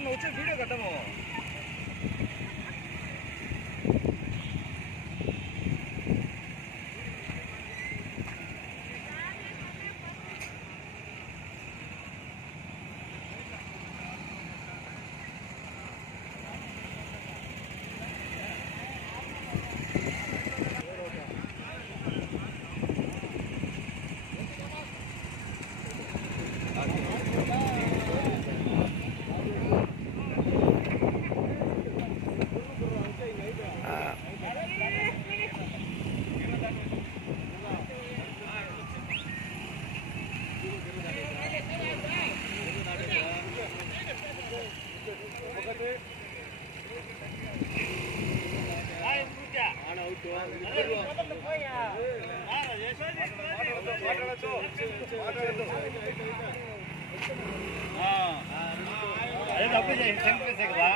の落る気だよ、も。తప్పు చేసి కదా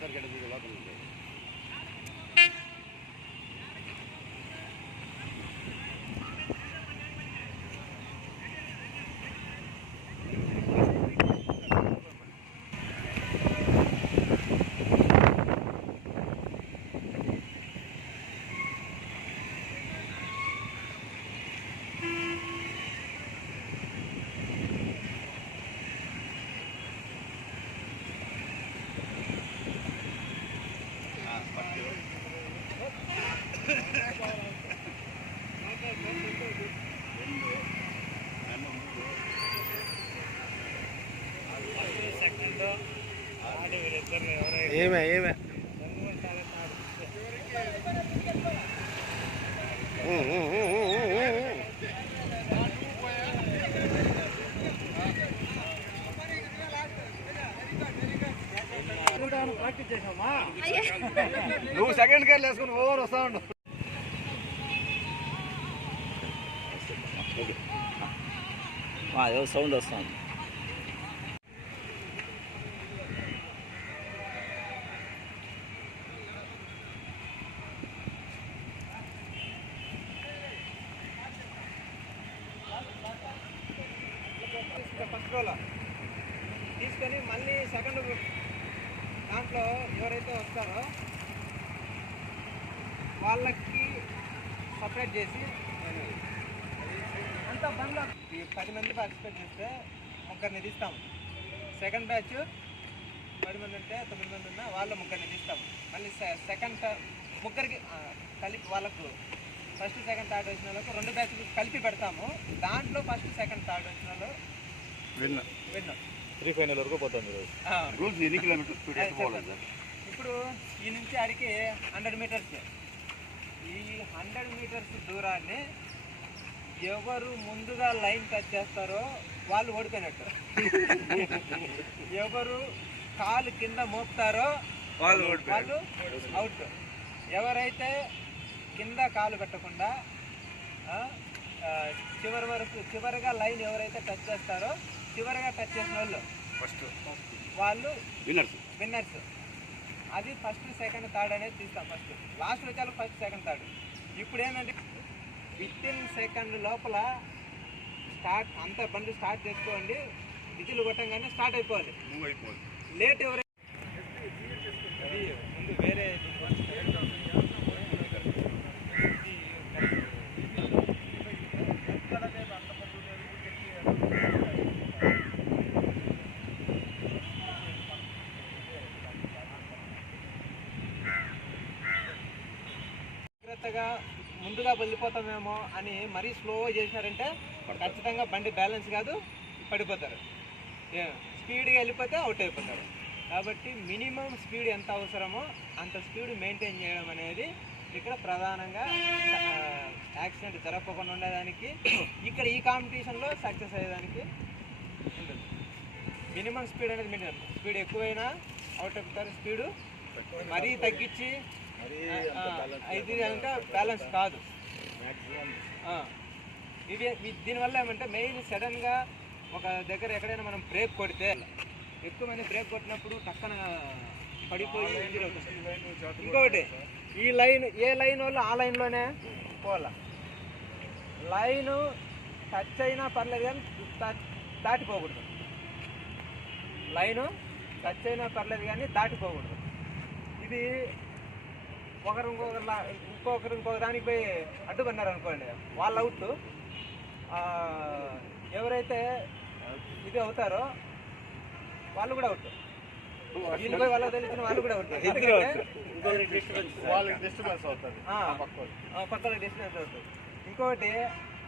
மக்கள் கிடைச்சது வளர்க்கணும் ఏమే ఏమే నువ్వు సెకండ్ గేర్ వేసుకుని ఓవర్ వస్తా ఉండు. సౌండ్ వస్తుంది ఫస్ట్ రోలో తీసుకొని మళ్ళీ సెకండ్ దాంట్లో ఎవరైతే వస్తారో వాళ్ళకి సపరేట్ చేసి అంత బండ్లో పది మంది పార్టిసిపేట్ చేస్తే ముగ్గురిని తీస్తాం. సెకండ్ బ్యాచ్ పది మంది ఉంటే తొమ్మిది మంది ఉన్నా వాళ్ళ ముగ్గురిని తీస్తాం. మళ్ళీ సెకండ్ ముగ్గురికి కలిపి వాళ్ళకు ఫస్ట్ సెకండ్ థర్డ్ వచ్చిన వాళ్ళకు రెండు బ్యాచ్లు కలిపి పెడతాము. దాంట్లో ఫస్ట్ సెకండ్ థర్డ్ వచ్చిన వాళ్ళు విన్ విన్ త్రీ ఫైనల్ వరకు పోతుంది ఈరోజు. రూల్స్ ఎన్ని కిలోమీటర్స్ స్పీడ్ పోవాలి సార్? ఇప్పుడు ఈ నుంచి ఆడికి హండ్రెడ్ మీటర్స్. ఈ హండ్రెడ్ మీటర్స్ దూరాన్ని ఎవరు ముందుగా లైన్ టచ్ చేస్తారో వాళ్ళు ఓడిపోయినట్టు. ఎవరు కాలు కింద మోపుతారో వాళ్ళు వాళ్ళు అవుట్. ఎవరైతే కింద కాలు పెట్టకుండా చివరి వరకు చివరిగా లైన్ ఎవరైతే టచ్ చేస్తారో చివరిగా టచ్ చేసిన వాళ్ళు. ఫస్ట్. వాళ్ళు విన్నర్స్ విన్నర్స్ అది ఫస్ట్ సెకండ్ థర్డ్ అనేది తీస్తాం ఫస్ట్ లాస్ట్ వచ్చాక ఫస్ట్ సెకండ్ థర్డ్ ఇప్పుడు ఏంటంటే విత్ ఇన్ సెకండ్ లోపల స్టార్ట్ అంత బండి స్టార్ట్ చేసుకోండి. విజిల్ కొట్టంగానే స్టార్ట్ అయిపోవాలి. మూవ్ అయిపోవాలి. లేట్ ఎవరైతే అది ముందు వేరే జాగ్రత్తగా ముందుగా వెళ్ళిపోతామేమో అని మరీ స్లో చేసినారంటే ఖచ్చితంగా బండి బ్యాలెన్స్ కాదు పడిపోతారు. స్పీడ్గా వెళ్ళిపోతే అవుట్ అయిపోతారు. కాబట్టి మినిమం స్పీడ్ ఎంత అవసరమో అంత స్పీడ్ మెయింటైన్ చేయడం అనేది ఇక్కడ ప్రధానంగా యాక్సిడెంట్ జరగకుండా ఉండేదానికి ఇక్కడ ఈ కాంపిటీషన్లో సక్సెస్ అయ్యేదానికి ఉంటుంది. మినిమం స్పీడ్ అనేది మినిమం స్పీడ్ ఎక్కువైనా అవుట్ అయిపోతారు. స్పీడు మరీ తగ్గించి ఇది అంటే బ్యాలెన్స్ కాదు. ఇవి దీనివల్ల ఏమంటే మెయిన్ సడన్గా ఒక దగ్గర ఎక్కడైనా మనం బ్రేక్ కొడితే ఎక్కువ మంది బ్రేక్ కొట్టినప్పుడు పక్కన పడిపోయి ఇంజరీ అవుతుంది ఇంకొకటి ఈ లైన్ ఏ లైన్ వాళ్ళు ఆ లైన్లోనే పోవాల? లైన్ టచ్ అయినా పర్లేదు కానీ దాటిపోకూడదు. లైను టచ్ అయినా పర్లేదు కానీ దాటిపోకూడదు. ఇది ఒకరు ఇంకొకరు ఇంకొకరు ఇంకొక దానికి పోయి అడ్డుపడినారు అనుకోండి. వాళ్ళు అవుట్. ఎవరైతే ఇది అవుతారో వాళ్ళు కూడా అవుట్. వీళ్ళు పోయి వాళ్ళకి తెలిసిన వాళ్ళు కూడా అవుట్. డిస్టర్బెన్స్ వాళ్ళకి డిస్టర్బెన్స్ అవుతుంది. ఆ. ఆ పక్క వాళ్ళు. కొత్తగా డిస్టెన్స్ అవుతుంది. ఇంకొకటి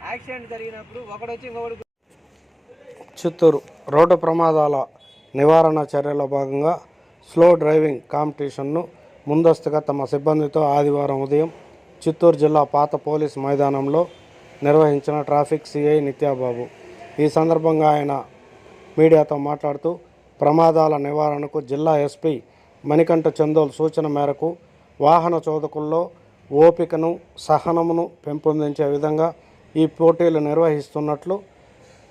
యాక్సిడెంట్ జరిగినప్పుడు ఒకడు వచ్చి ఇంకొకటి చిత్తూరు రోడ్డు ప్రమాదాల నివారణ చర్యలో భాగంగా స్లో డ్రైవింగ్ కాంపిటీషన్ను ముందస్తుగా తమ సిబ్బందితో ఆదివారం ఉదయం చిత్తూరు జిల్లా పాత పోలీస్ మైదానంలో నిర్వహించిన ట్రాఫిక్ సిఐ నిత్యాబాబు. ఈ సందర్భంగా ఆయన మీడియాతో మాట్లాడుతూ ప్రమాదాల నివారణకు జిల్లా ఎస్పీ మణికంఠ చందోల్ సూచన మేరకు వాహన చోదకుల్లో ఓపికను సహనమును పెంపొందించే విధంగా ఈ పోటీలు నిర్వహిస్తున్నట్లు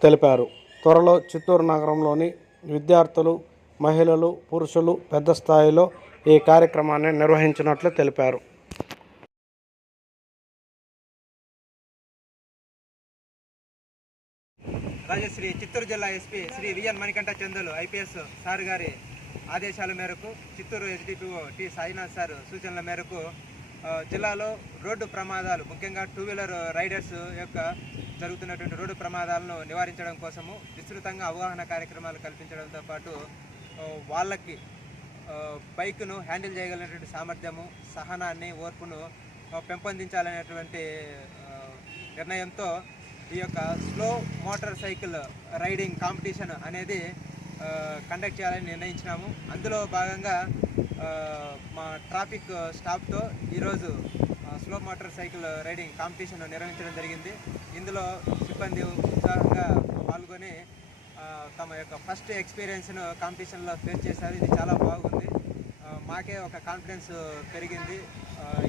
తెలిపారు. త్వరలో చిత్తూరు నగరంలోని విద్యార్థులు మహిళలు పురుషులు పెద్ద స్థాయిలో ఈ కార్యక్రమాన్ని నిర్వహించినట్లు తెలిపారు. రాజశ్రీ చిత్తూరు జిల్లా SP Shri V N Manikanta Chandolu IPS sir గారి ఆదేశాల మేరకు Chittoor SDPO T Sainath sir సూచనల మేరకు జిల్లాలో రోడ్డు ప్రమాదాలు ముఖ్యంగా టూ వీలర్ రైడర్స్ యొక్క జరుగుతున్నటువంటి రోడ్డు ప్రమాదాలను నివారించడం కోసము విస్తృతంగా అవగాహన కార్యక్రమాలు కల్పించడంతో పాటు వాళ్ళకి బైక్ను హ్యాండిల్ చేయగలిగినటువంటి సామర్థ్యము సహనాన్ని ఓర్పును పెంపొందించాలనేటువంటి నిర్ణయంతో ఈ యొక్క slow motorcycle riding competition అనేది కండక్ట్ చేయాలని నిర్ణయించినాము. అందులో భాగంగా మా ట్రాఫిక్ స్టాఫ్తో ఈరోజు slow motorcycle riding competition నిర్వహించడం జరిగింది. ఇందులో సిబ్బంది ఉత్సాహంగా పాల్గొని తమ యొక్క ఫస్ట్ ఎక్స్పీరియన్స్ను కాంపిటీషన్లో ఫేస్ చేశారు. ఇది చాలా బాగుంది. మాకే ఒక కాన్ఫిడెన్స్ పెరిగింది.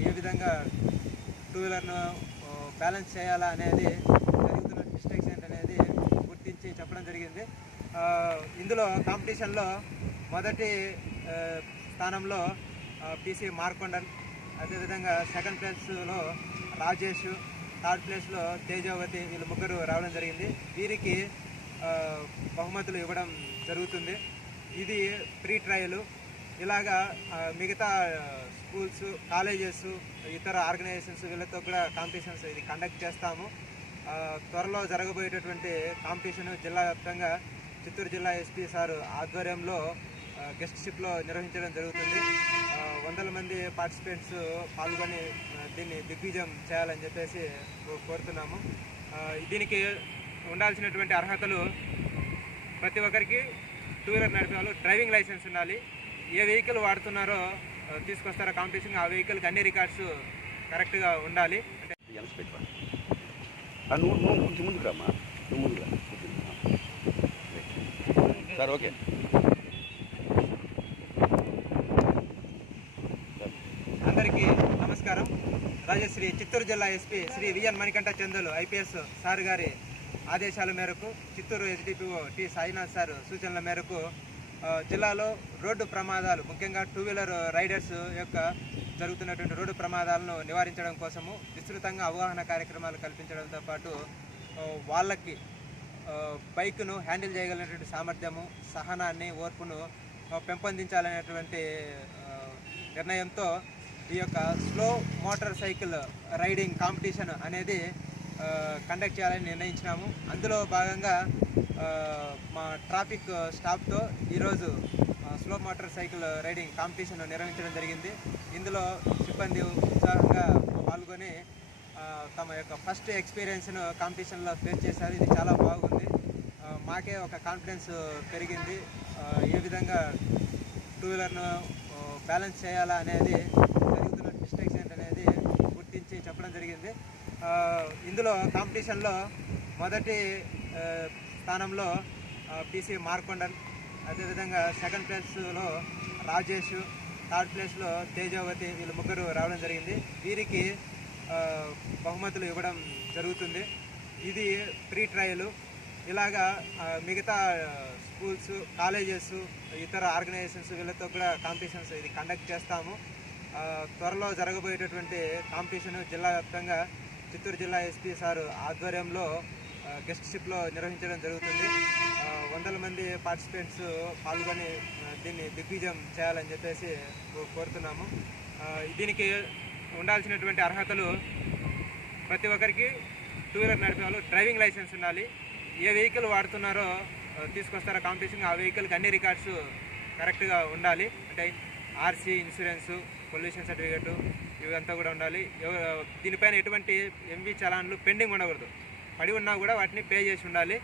ఏ విధంగా టూ వీలర్ను బ్యాలెన్స్ చేయాలా అనేది జరుగుతున్న మిస్టేక్స్ ఏంటనేది గుర్తించి చెప్పడం జరిగింది. ఇందులో కాంపిటీషన్లో మొదటి స్థానంలో పీసీ మార్కొండన్ అదేవిధంగా సెకండ్ ప్లేస్లో రాజేష్ థర్డ్ ప్లేస్లో తేజావతి వీళ్ళు ముగ్గురు రావడం జరిగింది. వీరికి బహుమతులు ఇవ్వడం జరుగుతుంది. ఇది ప్రీ ట్రయల్. ఇలాగా మిగతా స్కూల్స్ కాలేజెస్ ఇతర ఆర్గనైజేషన్స్ వీళ్ళతో కూడా కాంపిటీషన్స్ ఇది కండక్ట్ చేస్తాము. త్వరలో జరగబోయేటటువంటి కాంపిటీషన్ జిల్లా వ్యాప్తంగా చిత్తూరు జిల్లా ఎస్పీ సార్ ఆధ్వర్యంలో గెస్ట్ షిప్లో నిర్వహించడం జరుగుతుంది. వందల మంది పార్టిసిపెంట్స్ పాల్గొని దీన్ని దిగ్విజయం చేయాలని చెప్పేసి కో- కోరుతున్నాము. దీనికి ఉండాల్సినటువంటి అర్హతలు ప్రతి ఒక్కరికి టూ వీలర్ నడిపే వాళ్ళు డ్రైవింగ్ లైసెన్స్ ఉండాలి. ఏ వెహికల్ వాడుతున్నారో తీసుకొస్తారో కాంపిటీషన్ ఆ వెహికల్కి అన్ని రికార్డ్స్ కరెక్ట్గా ఉండాలి. Sir okay. అందరికీ నమస్కారం. రాజశ్రీ చిత్తూరు జిల్లా SP Shri V N Manikanta Chandolu IPS sir గారి ఆదేశాల మేరకు Chittoor SDPO T Sainath sir సూచనల మేరకు జిల్లాలో రోడ్డు ప్రమాదాలు ముఖ్యంగా టూ వీలర్ రైడర్స్ యొక్క జరుగుతున్నటువంటి రోడ్డు ప్రమాదాలను నివారించడం కోసము విస్తృతంగా అవగాహన కార్యక్రమాలు కల్పించడంతో పాటు వాళ్ళకి బైక్ను హ్యాండిల్ చేయగలిగినటువంటి సామర్థ్యము సహనాన్ని ఓర్పును పెంపొందించాలనేటువంటి నిర్ణయంతో ఈ యొక్క slow motorcycle riding competition అనేది కండక్ట్ చేయాలని నిర్ణయించినాము. అందులో భాగంగా మా ట్రాఫిక్ స్టాఫ్తో ఈరోజు slow motorcycle riding competition నిర్వహించడం జరిగింది. ఇందులో సిబ్బంది ఉత్సాహంగా పాల్గొని తమ యొక్క ఫస్ట్ ఎక్స్పీరియన్స్ను కాంపిటీషన్లో ఫేస్ చేశారు. ఇది చాలా బాగుంది. మాకే ఒక కాన్ఫిడెన్స్ పెరిగింది. ఏ విధంగా టూ వీలర్ను బ్యాలెన్స్ చేయాలా అనేది జరుగుతున్న మిస్టేక్స్ ఏంటనేది గుర్తించి చెప్పడం జరిగింది. ఇందులో కాంపిటీషన్లో మొదటి స్థానంలో పిసి మార్కొండన్ అదేవిధంగా సెకండ్ ప్లేస్లో రాజేష్ థర్డ్ ప్లేస్లో తేజావతి వీళ్ళు ముగ్గురు రావడం జరిగింది. వీరికి బహుమతులు ఇవ్వడం జరుగుతుంది. ఇది ప్రీ ట్రయల్. ఇలాగా మిగతా స్కూల్స్ కాలేజెస్ ఇతర ఆర్గనైజేషన్స్ వీళ్ళతో కూడా కాంపిటీషన్స్ ఇది కండక్ట్ చేస్తాము. త్వరలో జరగబోయేటటువంటి కాంపిటీషన్ జిల్లా వ్యాప్తంగా చిత్తూరు జిల్లా ఎస్పీ సార్ ఆధ్వర్యంలో గెస్ట్ షిప్లో నిర్వహించడం జరుగుతుంది. వందల మంది పార్టిసిపెంట్స్ పాల్గొని దీన్ని దిగ్విజయం చేయాలని చెప్పేసి కోరుతున్నాము. దీనికి ఉండాల్సినటువంటి అర్హతలు ప్రతి ఒక్కరికి టూ వీలర్ నడిపే వాళ్ళు డ్రైవింగ్ లైసెన్స్ ఉండాలి. ఏ వెహికల్ వాడుతున్నారో తీసుకొస్తారో కాంపిటీషన్ ఆ వెహికల్కి అన్ని రికార్డ్స్ కరెక్ట్గా ఉండాలి. అంటే ఆర్సీ ఇన్సూరెన్సు పొల్యూషన్ సర్టిఫికేటు ఇవంతా కూడా ఉండాలి. దీనిపైన ఎటువంటి ఎంవి చలాన్లు పెండింగ్ ఉండకూడదు. పడి ఉన్నా కూడా వాటిని పే చేసి ఉండాలి.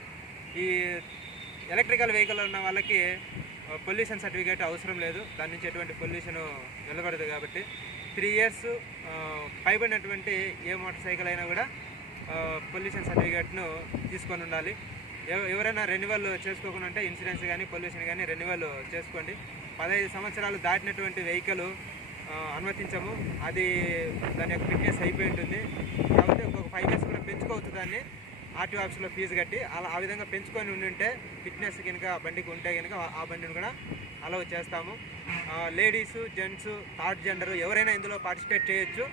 ఈ ఎలక్ట్రికల్ వెహికల్ ఉన్న వాళ్ళకి పొల్యూషన్ సర్టిఫికేట్ అవసరం లేదు. దాని నుంచి ఎటువంటి పొల్యూషన్ నిలబడదు కాబట్టి. త్రీ ఇయర్స్ పైబడినటువంటి ఏ మోటార్ సైకిల్ అయినా కూడా పొల్యూషన్ సర్టిఫికేట్ను తీసుకొని ఉండాలి. ఎవ- ఎవరైనా రెన్యువల్ చేసుకోకుండా ఉంటే ఇన్సూరెన్స్ కానీ పొల్యూషన్ కానీ రెన్యువల్ చేసుకోండి. పదహైదు సంవత్సరాలు దాటినటువంటి వెహికల్ అనుమతించము. అది దాని యొక్క ఫిట్నెస్ అయిపోయి ఉంటుంది. కాబట్టి ఇంకొక ఫైవ్ ఇయర్స్ కూడా పెంచుకోవచ్చు దాన్ని. ఆర్టీఓ ఆఫీస్లో ఫీజు కట్టి అలా ఆ విధంగా పెంచుకొని ఉండి ఉంటే ఫిట్నెస్ కనుక బండికి ఉంటే కనుక ఆ బండిని కూడా అలౌ చేస్తాము. లేడీస్ జెంట్స్ థర్డ్ జెండర్ ఎవరైనా ఇందులో పార్టిసిపేట్ చేయొచ్చు.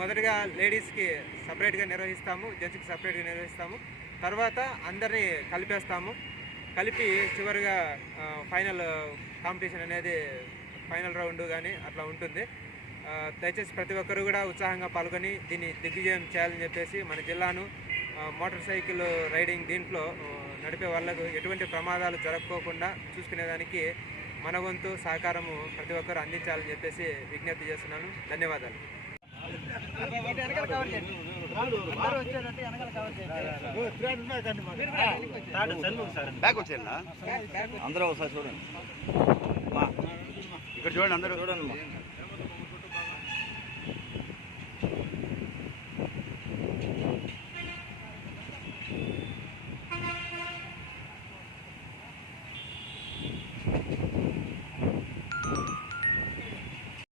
మొదటిగా మొదటగా లేడీస్కి సపరేట్గా నిర్వహిస్తాము జెంట్స్కి సపరేట్గా నిర్వహిస్తాము. తర్వాత అందరినీ కలిపేస్తాము. కలిపి చివరిగా ఫైనల్ కాంపిటీషన్ అనేది ఫైనల్ రౌండ్ కానీ అట్లా ఉంటుంది. దయచేసి ప్రతి ఒక్కరు కూడా ఉత్సాహంగా పాల్గొని దీన్ని దిగ్విజయం చేయాలని చెప్పేసి మన జిల్లాను మోటార్ సైకిల్ రైడింగ్ దీంట్లో నడిపే వాళ్ళకు ఎటువంటి ప్రమాదాలు జరగకోకుండా చూసుకునేదానికి మన వంతు సహకారము ప్రతి ఒక్కరు అందించాలని చెప్పేసి విజ్ఞప్తి చేస్తున్నాను. ధన్యవాదాలు. అందరూ ఒకసారి చూడండి. ఇక్కడ చూడండి అందరూ. చూడండి